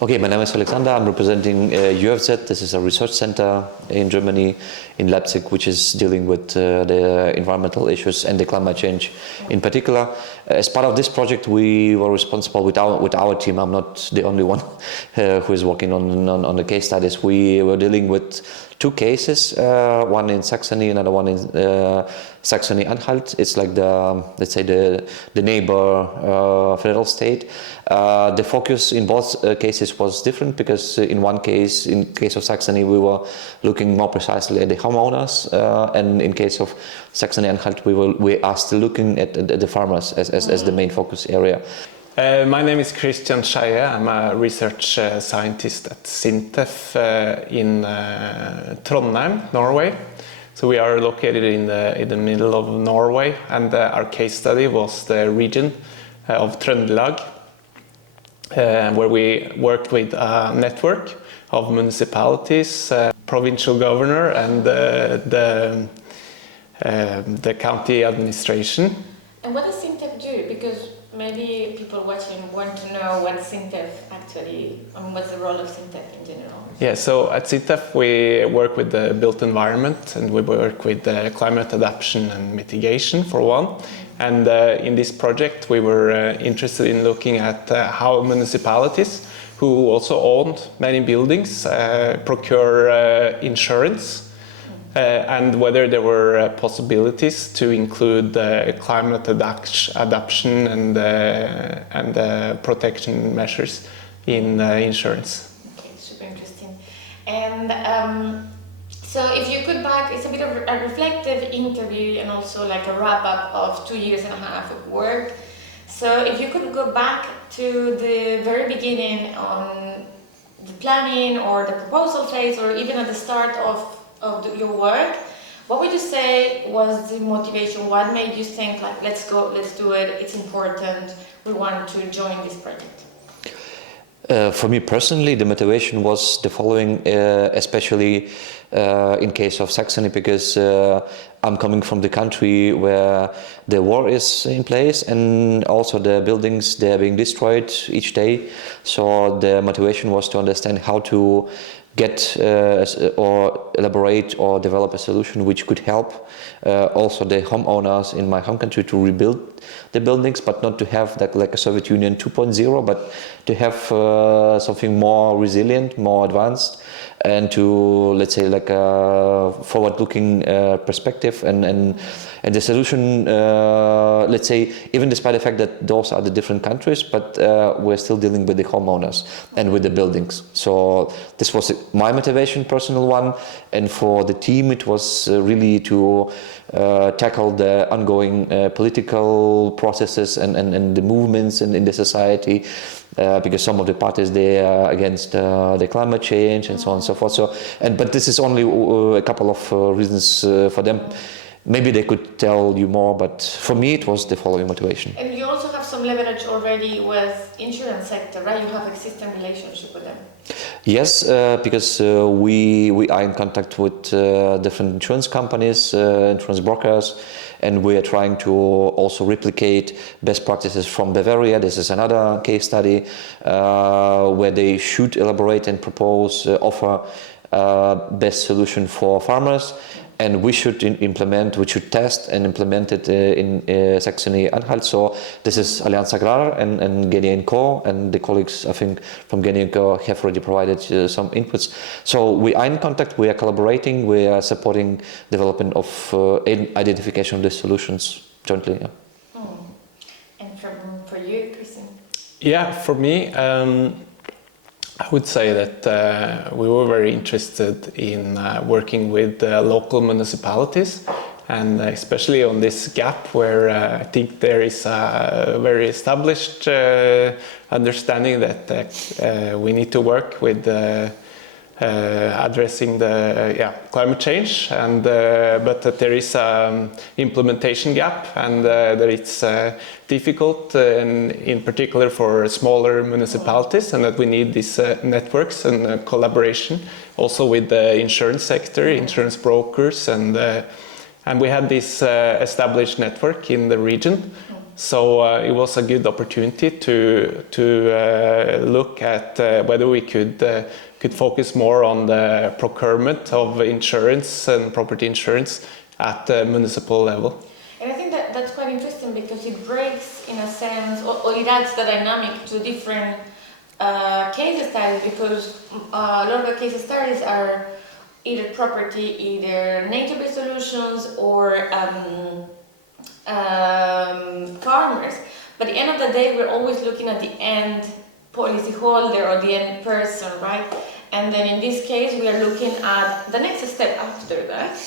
Okay, my name is Alexander. I'm representing UFZ. This is a research center in Germany, in Leipzig, which is dealing with the environmental issues and the climate change in particular. As part of this project, we were responsible with our team. I'm not the only one who is working on the case studies. We were dealing with two cases, one in Saxony, another one in Saxony-Anhalt. It's like let's say the neighbor federal state. The focus in both cases was different because in case of Saxony, we were looking more precisely at the homeowners, and in case of Saxony-Anhalt, we are still looking at the farmers as the main focus area. My name is Christian Skeie. I'm a research scientist at SINTEF in Trøndelag, Norway. So we are located in the middle of Norway, and our case study was the region of Trøndelag, where we worked with a network of municipalities, provincial governor, and the county administration. And what does SINTEF do? Because maybe people watching want to know what SINTEF actually, and what's the role of SINTEF in general. Yeah, so at SINTEF we work with the built environment, and we work with climate adaptation and mitigation for one. And in this project we were interested in looking at how municipalities, who also owned many buildings, procure insurance. And whether there were possibilities to include climate adaptation and protection measures in insurance. Okay, super interesting. And so if you could back, it's a bit of a reflective interview and also like a wrap-up of 2.5 years of work. So if you could go back to the very beginning on the planning or the proposal phase, or even at the start of your work, what would you say was the motivation? What made you think like, let's go, let's do it, it's important, we want to join this project? For me personally, the motivation was the following, especially in case of Saxony, because I'm coming from the country where the war is in place, and also the buildings, they're being destroyed each day. So the motivation was to understand how to get or elaborate or develop a solution which could help also the homeowners in my home country to rebuild the buildings, but not to have that like a Soviet Union 2.0, but to have something more resilient, more advanced, and to, let's say, like a forward-looking perspective, and the solution, let's say, even despite the fact that those are the different countries, but we're still dealing with the homeowners and with the buildings. So this was my motivation, personal one, and for the team it was really to tackle the ongoing political processes and the movements in the society, because some of the parties, they are against the climate change and so on and so forth. So, but this is only a couple of reasons for them. Maybe they could tell you more, but for me it was the following motivation. And you also have some leverage already with insurance sector, right? You have existing relationship with them. Yes, because we are in contact with different insurance companies, insurance brokers, and we are trying to also replicate best practices from Bavaria. This is another case study where they should elaborate and propose, offer best solution for farmers. And we should test and implement it in Saxony-Anhalt. So this is Allianz Agrar and Genie & Co. And the colleagues, I think, from Genie & Co. have already provided some inputs. So we are in contact, we are collaborating, we are supporting development of identification of the solutions jointly. Yeah. And for you, Christian? Yeah, for me, I would say that we were very interested in working with local municipalities, and especially on this gap where I think there is a very established understanding that we need to work with addressing the climate change, and but that there is implementation gap, and that it's difficult, and in particular for smaller municipalities, and that we need these networks and collaboration also with the insurance sector, insurance brokers, and we had this established network in the region. So it was a good opportunity to look at whether we could focus more on the procurement of insurance and property insurance at the municipal level. And I think that that's quite interesting because it breaks, in a sense, or it adds the dynamic to different case studies, because a lot of the case studies are either property, either nature-based solutions, or farmers. But at the end of the day, we're always looking at the end policyholder or the end person, right? And then in this case, we are looking at the next step after that,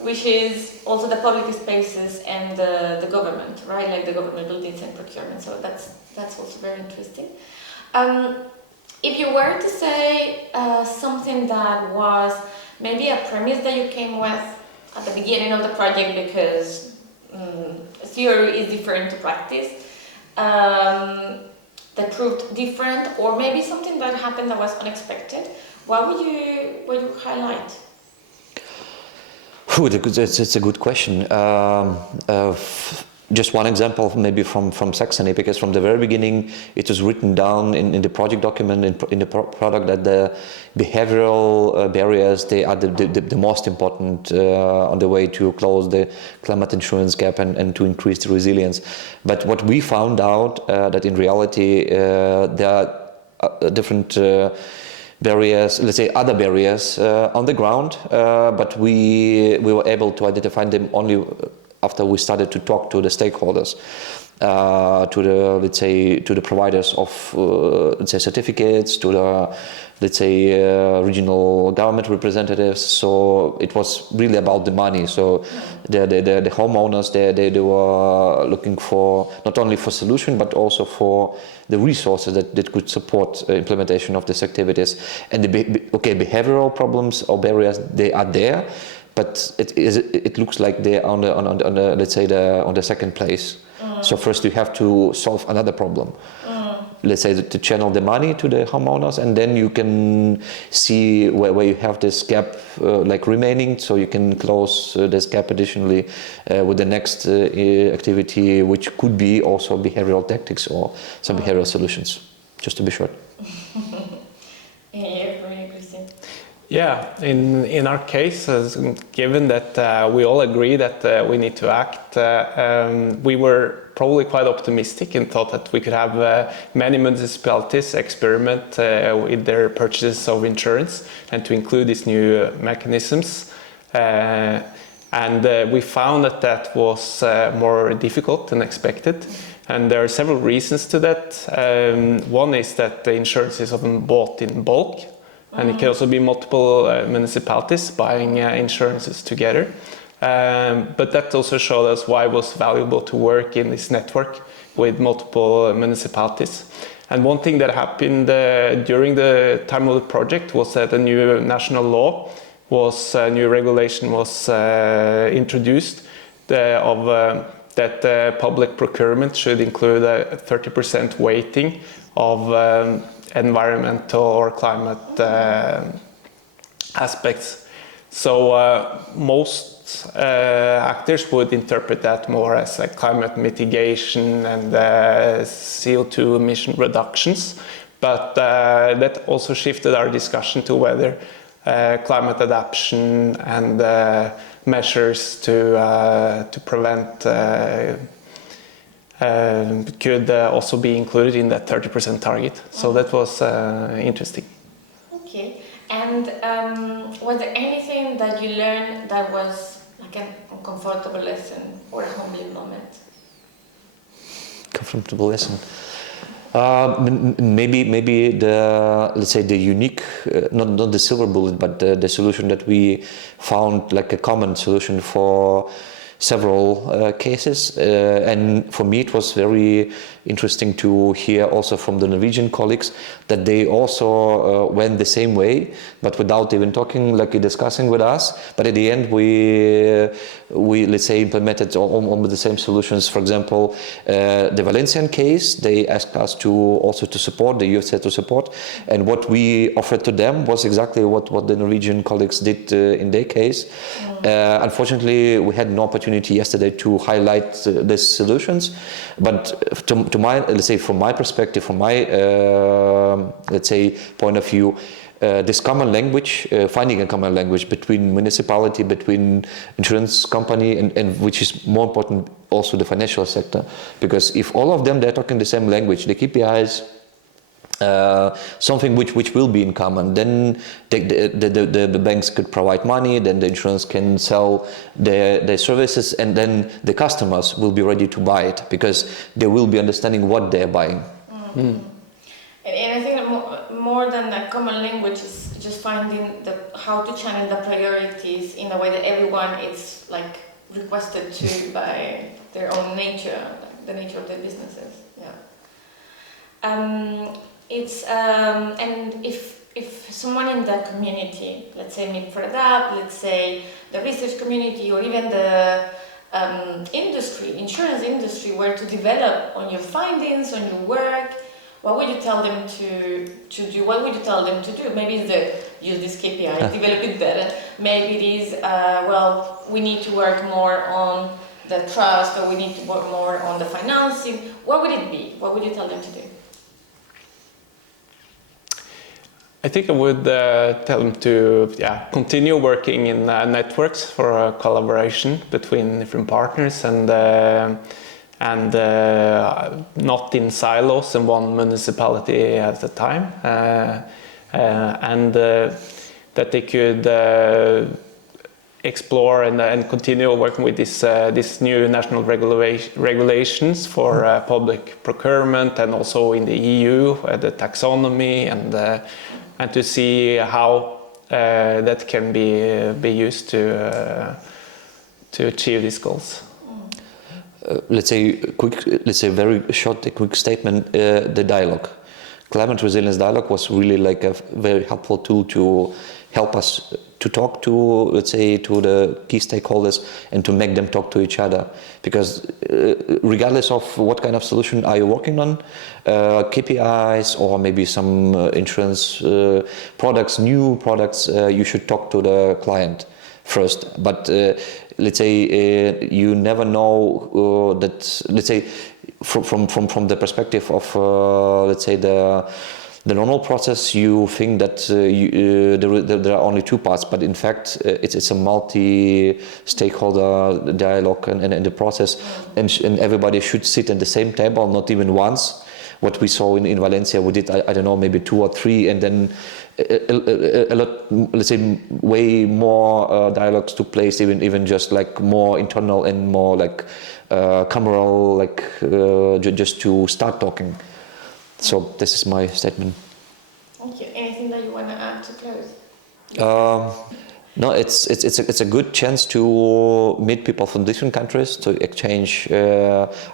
which is also the public spaces and the government, right? Like the government buildings and procurement. So that's also very interesting. If you were to say something that was maybe a premise that you came with at the beginning of the project, because theory is different to practice, that proved different, or maybe something that happened that was unexpected, what would you highlight? It's a good question. Just one example, maybe from Saxony, because from the very beginning it was written down in the project document, in the product, that the behavioral barriers, they are the most important on the way to close the climate insurance gap and to increase the resilience. But what we found out, that in reality there are different barriers, let's say other barriers on the ground, but we were able to identify them only after we started to talk to the stakeholders, to the providers of certificates, to the regional government representatives. So it was really about the money. So the homeowners, they were looking for not only for solution but also for the resources that could support implementation of these activities. And behavioral problems or barriers, they are there, but it looks like they're on the second place. So first you have to solve another problem. Let's say to channel the money to the homeowners, and then you can see where you have this gap remaining, so you can close this gap additionally with the next activity, which could be also behavioral tactics or some behavioral solutions, just to be short. Yeah, in our case, given that we all agree that we need to act, we were probably quite optimistic and thought that we could have many municipalities experiment with their purchases of insurance and to include these new mechanisms. And we found that was more difficult than expected. And there are several reasons to that. One is that the insurance is often bought in bulk. And it can also be multiple municipalities buying insurances together. But that also showed us why it was valuable to work in this network with multiple municipalities. And one thing that happened during the time of the project was that a new national law new regulation was introduced that public procurement should include a 30% weighting of environmental or climate aspects. So most actors would interpret that more as like climate mitigation and CO2 emission reductions, but that also shifted our discussion to whether climate adaptation and measures to prevent could also be included in that 30% target. So that was interesting. Okay. And was there anything that you learned that was like an uncomfortable lesson or a humbling moment? Comfortable lesson. Maybe the, let's say, the unique, not the silver bullet, but the solution that we found, like a common solution for several cases, and for me it was very interesting to hear also from the Norwegian colleagues that they also went the same way, but without even talking, like discussing with us. But at the end we let's say implemented almost the same solutions. For example, the Valencian case, they asked us to support, the youth said to support, and what we offered to them was exactly what the Norwegian colleagues did in their case. Unfortunately, we had no opportunity opportunity yesterday to highlight these solutions. But to my, let's say, from my perspective, from my, let's say, point of view, this common language, finding a common language between municipality, between insurance company, and which is more important, also the financial sector. Because if all of them, they're talking the same language, the KPIs, something which will be in common, then the banks could provide money, then the insurance can sell their services, and then the customers will be ready to buy it because they will be understanding what they're buying. And I think that more than a common language is just finding how to channel the priorities in a way that everyone is like requested to by their own nature, like the nature of their businesses. And if someone in the community, let's say Mid-Pradap, let's say the research community, or even the insurance industry, were to develop on your findings, on your work, what would you tell them to do? What would you tell them to do? Maybe it's use this KPI, develop it better. Maybe it is, we need to work more on the trust, or we need to work more on the financing. What would it be? What would you tell them to do? I think I would tell them to continue working in networks for collaboration between different partners, and not in silos in one municipality at a time, and that they could explore and continue working with this new national regulations for public procurement, and also in the EU, the taxonomy, and to see how that can be used to achieve these goals. Let's say very short, a quick statement. The dialogue, climate resilience dialogue, was really like a very helpful tool to help us to talk to, let's say, to the key stakeholders and to make them talk to each other. Because regardless of what kind of solution are you working on, KPIs or maybe some insurance products, new products, you should talk to the client first. But let's say you never know that, let's say, from the perspective of let's say the normal process, you think that there are only two parts, but in fact it's a multi-stakeholder dialogue and the process, and everybody should sit at the same table, not even once. What we saw in Valencia, we did, I don't know, maybe 2 or 3, and then a lot, let's say, way more dialogues took place, even just like more internal and more like cameral, like just to start talking. So this is my statement. Thank you. Anything that you want to add to close? No, it's a good chance to meet people from different countries, to exchange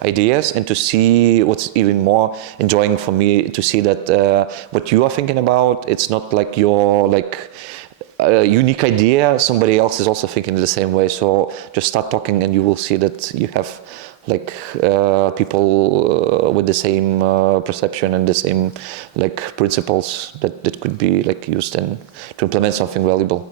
ideas, and to see what's even more enjoying for me, to see that what you are thinking about, it's not like your unique idea. Somebody else is also thinking the same way. So just start talking, and you will see that you have like people with the same perception and the same like principles that could be like used and to implement something valuable.